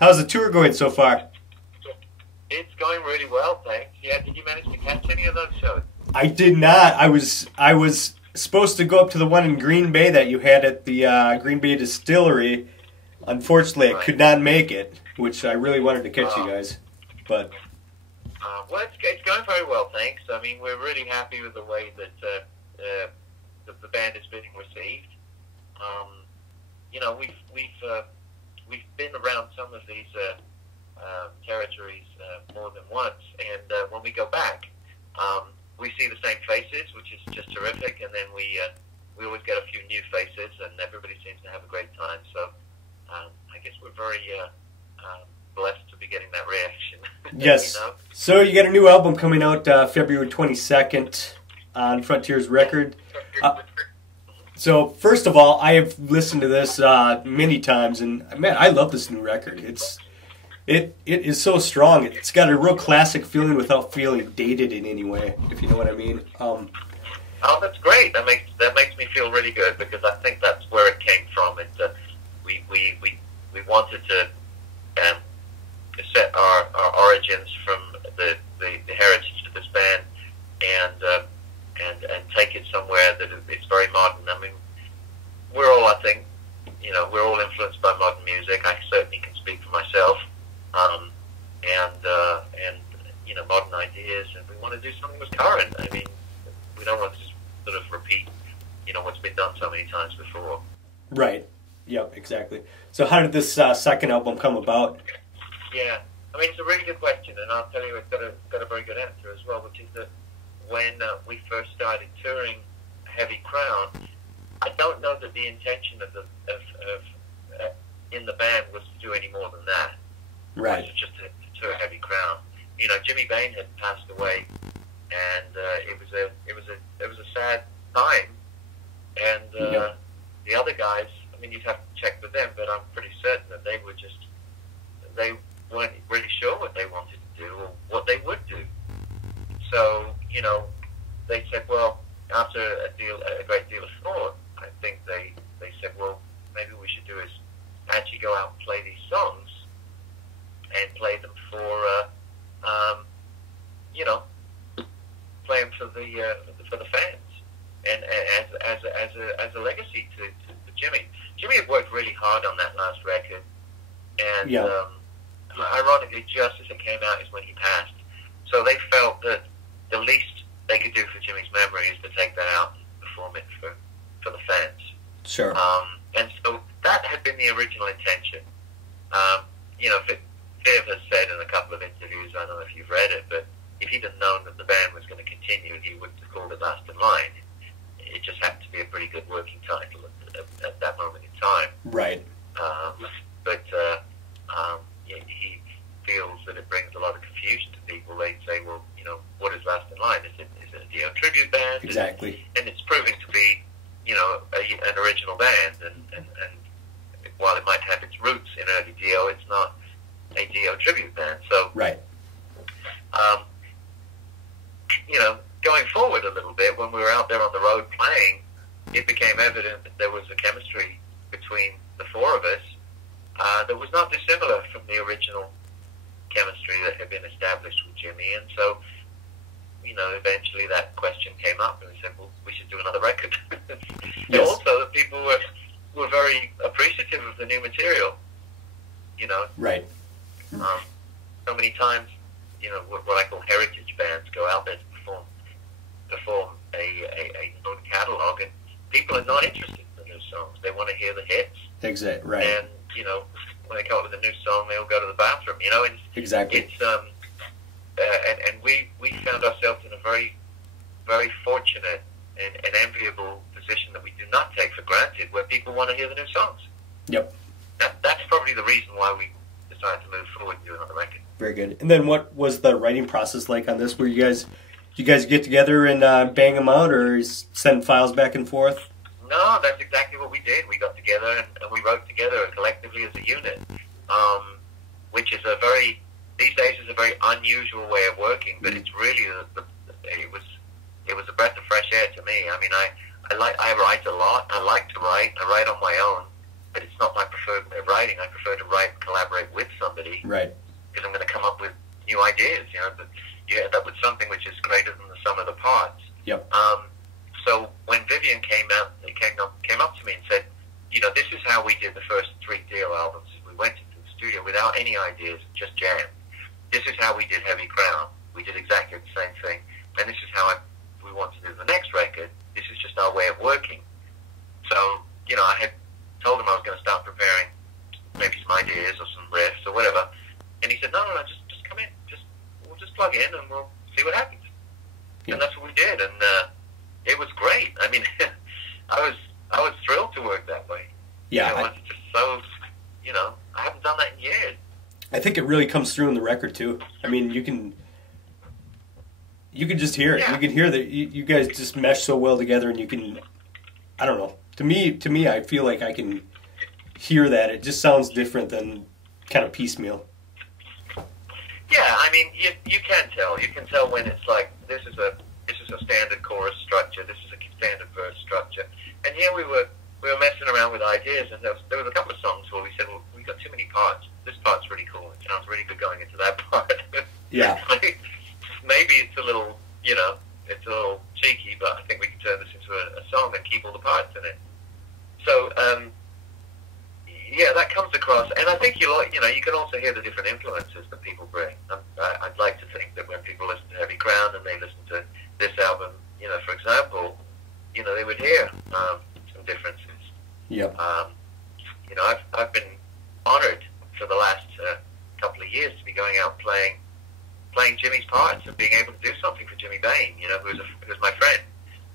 How's the tour going so far? It's going really well, thanks. Yeah, did you manage to catch any of those shows? I did not. I was supposed to go up to the one in Green Bay that you had at the Green Bay Distillery. Unfortunately, I could not make it, which I really wanted to catch you guys. But well, it's going very well, thanks. I mean, we're really happy with the way that the band is being received. You know, we've been around some of these territories more than once, and when we go back, we see the same faces, which is just terrific. And then we always get a few new faces, and everybody seems to have a great time. So I guess we're very blessed to be getting that reaction. Yes. You know? So you got a new album coming out February 22nd on Frontiers Record. So first of all, I have listened to this many times, and man, I love this new record. It is so strong. It's got a real classic feeling without feeling dated in any way, if you know what I mean. Oh, that's great. That makes me feel really good, because I think that's where it came from. We wanted to set our origins from the heritage of this band and take it somewhere that it's very modern. I mean, we're all, I think, you know, we're all influenced by modern music. I certainly can speak for myself, and you know, modern ideas, and we want to do something that's current. I mean, we don't want to sort of repeat, you know, what's been done so many times before. Right. Yep. Exactly. So, how did this second album come about? Yeah, I mean, it's a really good question, and I'll tell you, it's got a very good answer as well, which is that when we first started touring Heavy Crown, I don't know that the intention of in the band was to do any more than that. Right. It was just to tour Heavy Crown. You know, Jimmy Bain had passed away, and it was a sad time. And the other guys, I mean, you'd have to check with them, but I'm pretty certain that they weren't really sure what they wanted to do or what they would do. So, you know, they said, well, after a great deal of thought, I think they said, well, maybe we should do is actually go out and play these songs and play them for, you know, play them for the fans, and as a legacy to Jimmy. Jimmy had worked really hard on that last record, and ironically, just as it came out is when he passed. So they felt that the least they could do for Jimmy's memory is to take that out and perform it for the fans. Sure. And so that had been the original intention. You know, Viv has said in a couple of interviews, I don't know if you've read it, but if he'd have known that the band was going to continue, he wouldn't have called it Last in Line. It just happened to be a pretty good working title at that moment in time. Right. But he feels that it brings a lot of confusion to people. They say, well, you know, what is Last in Line? Is it a Dio tribute band? Exactly. And it's proving to be, you know, an original band. And while it might have its roots in early Dio, it's not a Dio tribute band. So, right. You know, going forward a little bit, when we were out there on the road playing, it became evident that there was a chemistry between the four of us that was not dissimilar from the original chemistry that had been established with Jimmy. And so, you know, eventually that question came up, and we said, well, we should do another record. Yes. Also, the people were very appreciative of the new material, you know. Right. So many times, you know, what I call heritage bands go out there to perform a known catalog, and people are not interested in the new songs. They want to hear the hits. Exactly. Right. And, you know, when they come up with a new song, they'll go to the bathroom. You know, exactly. It's and we found ourselves in a very, very fortunate and enviable position that we do not take for granted, where people want to hear the new songs. Yep. That's probably the reason why we decided to move forward and do another record. Very good. And then what was the writing process like on this? Were you guys get together and bang them out, or send files back and forth? No, that's exactly what we did. We got together and we wrote together collectively as a unit, which is these days is a very unusual way of working, but it's really it was a breath of fresh air to me. I mean, I write a lot. I like to write. I write on my own, but it's not my preferred way of writing. I prefer to write and collaborate with somebody, Right. because I'm going to come up with new ideas. You know, that you end up with something which is greater than the sum of the parts. Yep. So when Vivian came up to me and said, you know, this is how we did the first 3 Dio albums. We went into the studio without any ideas, just jammed. This is how we did Heavy Crown. We did exactly the same thing. And this is how we want to do the next record. This is just our way of working. So, you know, I had told him I was going to start preparing maybe some ideas or some riffs or whatever. And he said, no, just come in. We'll just plug in and we'll see what happens. Yeah. And that's what we did. And it was great. I mean, I was thrilled to work that way. Yeah. It was just so, you know, I haven't done that in years. I think it really comes through in the record too. I mean, you can just hear it. Yeah. You can hear that you guys just mesh so well together, and you can, I don't know. To me, I feel like I can hear that. It just sounds different than kind of piecemeal. Yeah, I mean, you can tell. You can tell when it's like, this is a standard chorus structure, this is a standard verse structure. And here we were messing around with ideas, and there was a couple of songs where we said, well, we've got too many parts. This part's really cool. It sounds really good going into that part. Yeah. Maybe it's a little, you know, it's a little cheeky, but I think we can turn this into a song and keep all the parts in it. So, yeah, that comes across, and I think you know, you can also hear the different influences that people bring. I'd like to think that when people listen to Heavy Crown and they listen to this album, you know, for example, you know, they would hear some differences. Yep. You know, I've been honored for the last couple of years to be going out playing Jimmy's parts and being able to do something for Jimmy Bain, you know, who's my friend.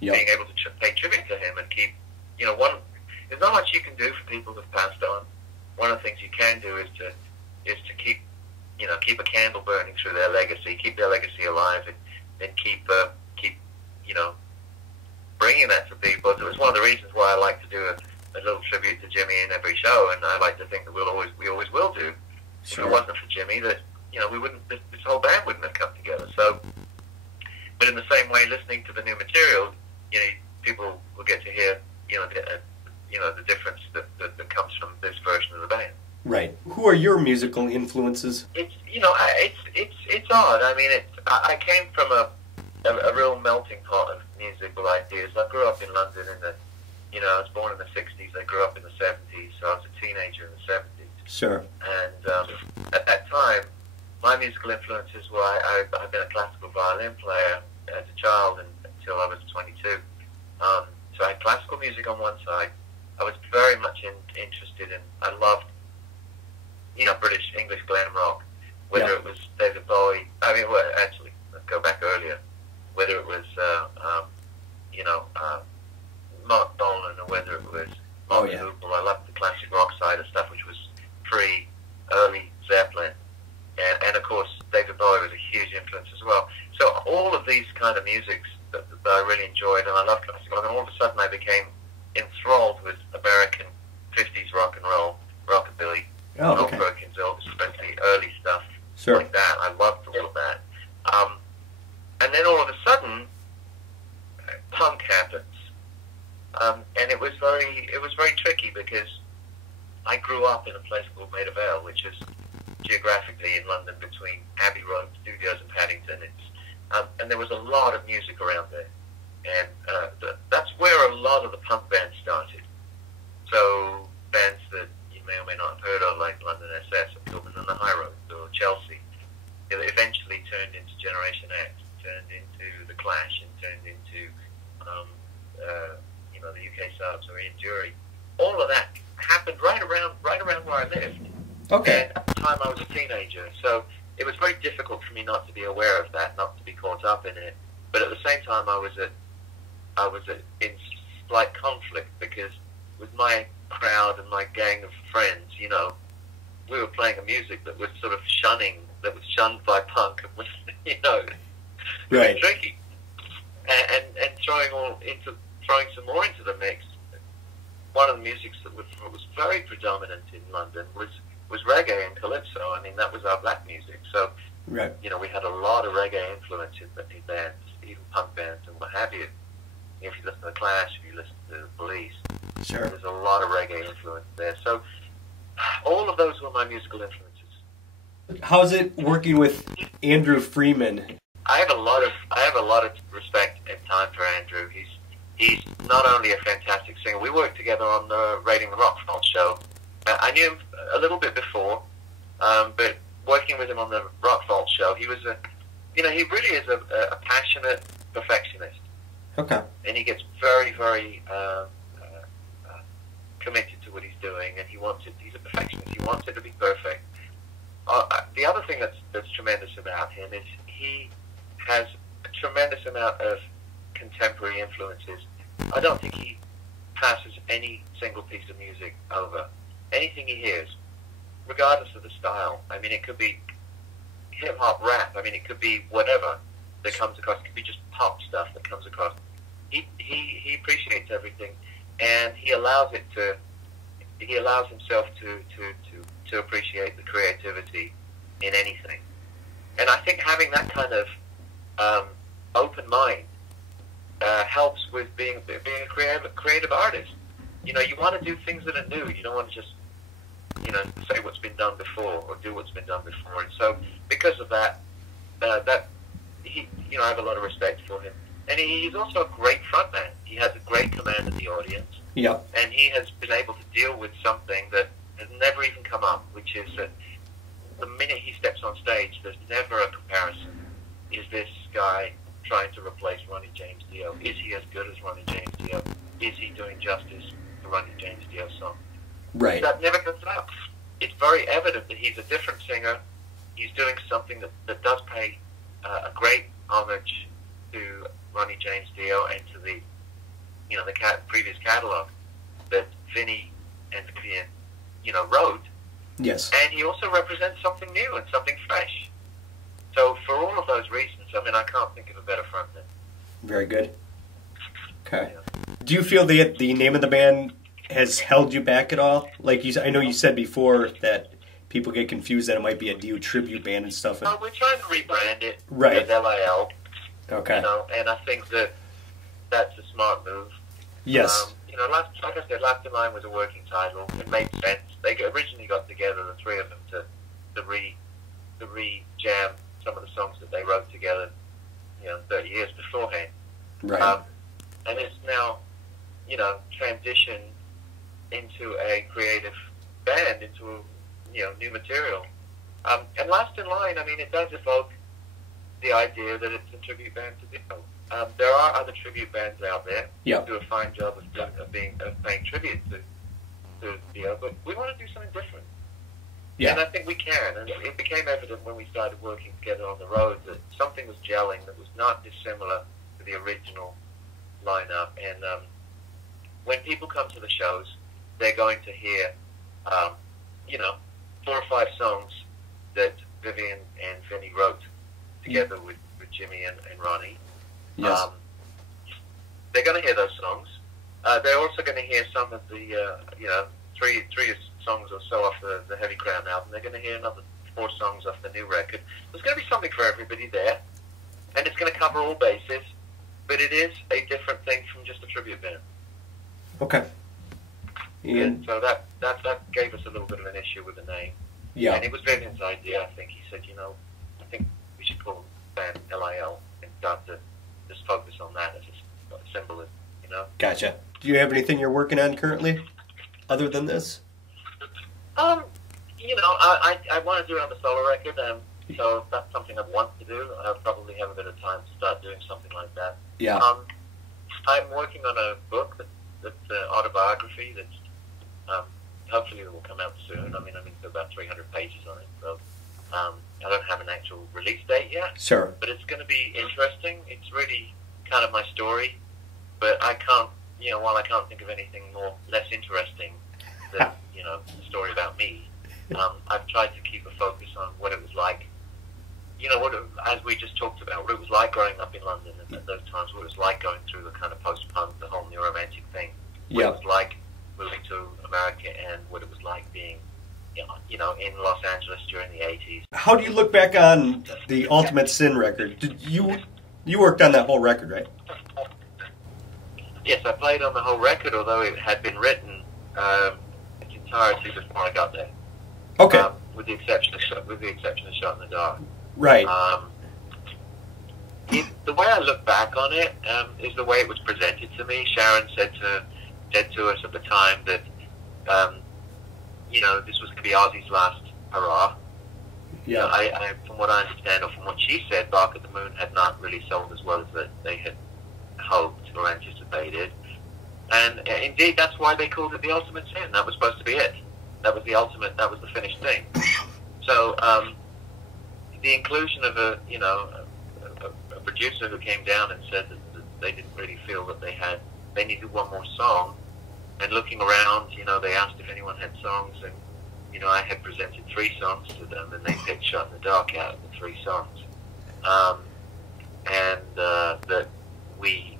Yep. Being able to pay tribute to him and keep, you know, there's not much you can do for people who've passed on. One of the things you can do is to keep, you know, keep a candle burning through their legacy, keep their legacy alive, and keep you know, bringing that to people. It was one of the reasons why I like to do a little tribute to Jimmy in every show, and I like to think that we always will do. Sure. If it wasn't for Jimmy, that, you know, this whole band wouldn't have come together. So, but in the same way, listening to the new material, you know, people will get to hear, you know, the difference that comes from this version of the band. Right. Who are your musical influences? It's, you know, it's odd. I mean, I came from a real melting pot of musical ideas. I grew up in London you know, I was born in the 60s. I grew up in the 70s, so I was a teenager in the 70s. Sure. And at that time, my musical influences were, I've been a classical violin player as a child until I was 22. So I had classical music on one side. I was very much interested in, I loved, you know, British, English glam rock, whether it was David Bowie, well, actually, let's go back earlier, whether it was, you know, Mark Bolan, or whether it was Martin Hoople. I loved the classic rock side of stuff, which was early Zeppelin. And of course, David Bowie was a huge influence as well. So all of these kind of musics that I really enjoyed, and I loved classical, and all of a sudden I became enthralled with American 50s rock and roll, rockabilly, Perkins, Elvis Presley, early stuff like that. I loved all of that. And then all of a sudden, punk happens. And it was very tricky, because I grew up in a place called Maida Vale, which is geographically in London between Abbey Road Studios and Paddington. And there was a lot of music around there. And that's where a lot of the punk bands started. So bands that you may or may not have heard of, like London SS, or Kilburn and the High Road, or Chelsea, it eventually turned into Generation X, turned into The Clash, and turned into you know, the UK Subs or Ian Dury. All of that happened right around where I lived. Okay. And at the time I was a teenager, so it was very difficult for me not to be aware of that, not to be caught up in it. But at the same time, I was in slight conflict, because with my crowd and my gang of friends, you know, we were playing a music that was sort of that was shunned by punk, and was, you know, right, tricky. And throwing some more into the mix. One of the musics that was very predominant in London was reggae and calypso. I mean, that was our black music. So, you know, we had a lot of reggae influence in bands, even punk bands and what have you. If you listen to The Clash, if you listen to The Police, Sure. There's a lot of reggae influence there. So all of those were my musical influences. How's it working with Andrew Freeman? I have a lot of respect and time for Andrew. He's not only a fantastic singer. We worked together on the Rating the Rock Vault show. I knew him a little bit before, but working with him on the Rock Vault show, he really is a passionate perfectionist. Okay. And he gets very, very committed to what he's doing, and he's a perfectionist. He wants it to be perfect. The other thing that's tremendous about him is he has a tremendous amount of contemporary influences. I don't think he passes any single piece of music over. Anything he hears, regardless of the style. I mean, it could be hip-hop rap. I mean, it could be whatever that comes across. It could be just pop stuff that comes across. He appreciates everything, and he allows himself to appreciate the creativity in anything. And I think having that kind of open mind helps with being a creative artist. You know, you want to do things that are new. You don't want to just, say what's been done before or do what's been done before. And so, because of that, I have a lot of respect for him. And he's also a great frontman. He has a great command of the audience. Yep. And he has been able to deal with something that has never even come up, which is that the minute he steps on stage, there's never a comparison. Is this guy trying to replace Ronnie James Dio? Is he as good as Ronnie James Dio? Is he doing justice to Ronnie James Dio's song? Right. That never comes up. It's very evident that he's a different singer. He's doing something that does pay a great homage to Ronnie James Dio and to the previous catalog that Vinny and Vivian, wrote. Yes. And he also represents something new and something fresh. So for all of those reasons, I mean, I can't think of a better frontman. Very good. Okay. Yeah. Do you feel the name of the band has held you back at all? Like I know you said before that people get confused that it might be a Dio tribute band and stuff. Well, we're trying to rebrand it Right. as LIL. Okay. And I think that's a smart move. Yes. Like I said, Last in Line was a working title. It made sense. They originally got together, the three of them, to re-jam some of the songs that they wrote together, 30 years beforehand. Right. And it's now, transitioned into a creative band, into new material. And Last in Line, I mean, it does evoke the idea that it's a tribute band to Dio. There are other tribute bands out there who do a fine job of paying tribute to Dio, but we want to do something different. Yeah. And I think we can. And it became evident when we started working together on the road that something was gelling that was not dissimilar to the original lineup. And when people come to the shows, they're going to hear, 4 or 5 songs that Vivian and Vinny wrote together with Jimmy and Ronnie. Yes. They're going to hear those songs. They're also going to hear some of the, three songs or so off the Heavy Crown album. They're going to hear another 4 songs off the new record. There's going to be something for everybody there, and it's going to cover all bases, but it is a different thing from just a tribute band. Okay. And so that gave us a little bit of an issue with the name. Yeah. And it was Vivian's idea, I think. He said, I think we should call the band LIL and start to just focus on that as a symbol, Gotcha. Do you have anything you're working on currently, other than this? I want to do another solo record, so that's something I want to do. I'll probably have a bit of time to start doing something like that. Yeah. I'm working on a book that's an autobiography that's hopefully it will come out soon. I mean, I'm into about 300 pages on it, so I don't have an actual release date yet. Sure. But it's going to be interesting. It's really kind of my story, but I can't, while I can't think of anything less interesting than, the story about me, I've tried to keep a focus on what it was like, as we just talked about, what it was like growing up in London at those times, what it was like going through the kind of post-punk, the whole new romantic thing, what it was like moving to America, and what it was like being, in Los Angeles during the 80s. How do you look back on the Ultimate Sin record? Did you worked on that whole record, right? Yes, I played on the whole record, although it had been written its entirety before I got there. Okay. With the exception of Shot in the Dark. Right. The way I look back on it is the way it was presented to me. Sharon said to us at the time that this was going to be Ozzy's last hurrah. Yeah. I, from what I understand, or from what she said, Bark at the Moon had not really sold as well as they had hoped or anticipated. And indeed, that's why they called it the Ultimate Sin. That was supposed to be it. That was the ultimate. That was the finished thing. So the inclusion of a producer who came down and said that they didn't really feel that they needed one more song. And looking around, they asked if anyone had songs, and I had presented 3 songs to them, and they picked Shot in the Dark out of the 3 songs. And that we,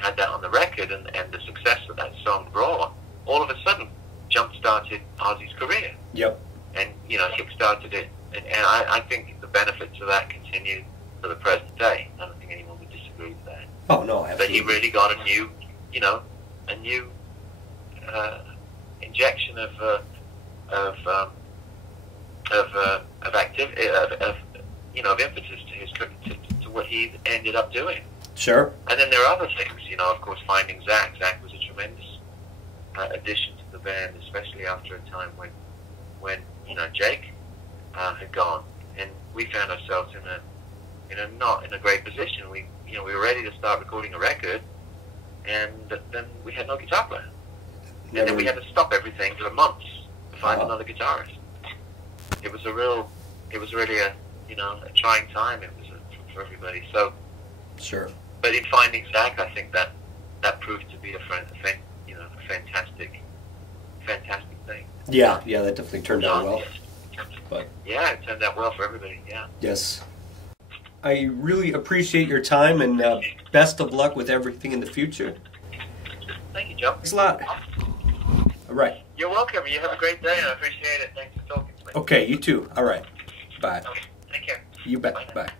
had that on the record, and the success that song brought, all of a sudden, jump-started Ozzy's career. Yep. And, kick-started it. And I think the benefits of that continue to the present day. I don't think anyone would disagree with that. Oh, no, absolutely. But he really got a new injection of activity, of impetus to his to what he ended up doing. Sure. And then there are other things, of course, finding Zach. Zach was a tremendous addition to the band, especially after a time when Jake had gone, and we found ourselves not in a great position. We were ready to start recording a record, and then we had no guitar player. And then we had to stop everything for months to find another guitarist. It was really a trying time. It was for everybody. So sure. But in finding Zach, I think that proved to be a fantastic thing. Yeah, that definitely turned out well. But yeah, it turned out well for everybody. Yeah. Yes. I really appreciate your time, and best of luck with everything in the future. Thank you, Joe. Thanks a lot. All right. You're welcome. You have a great day, and I appreciate it. Thanks for talking to me. Okay, you too. All right. Bye. Okay, take care. You bet. Bye. Bye.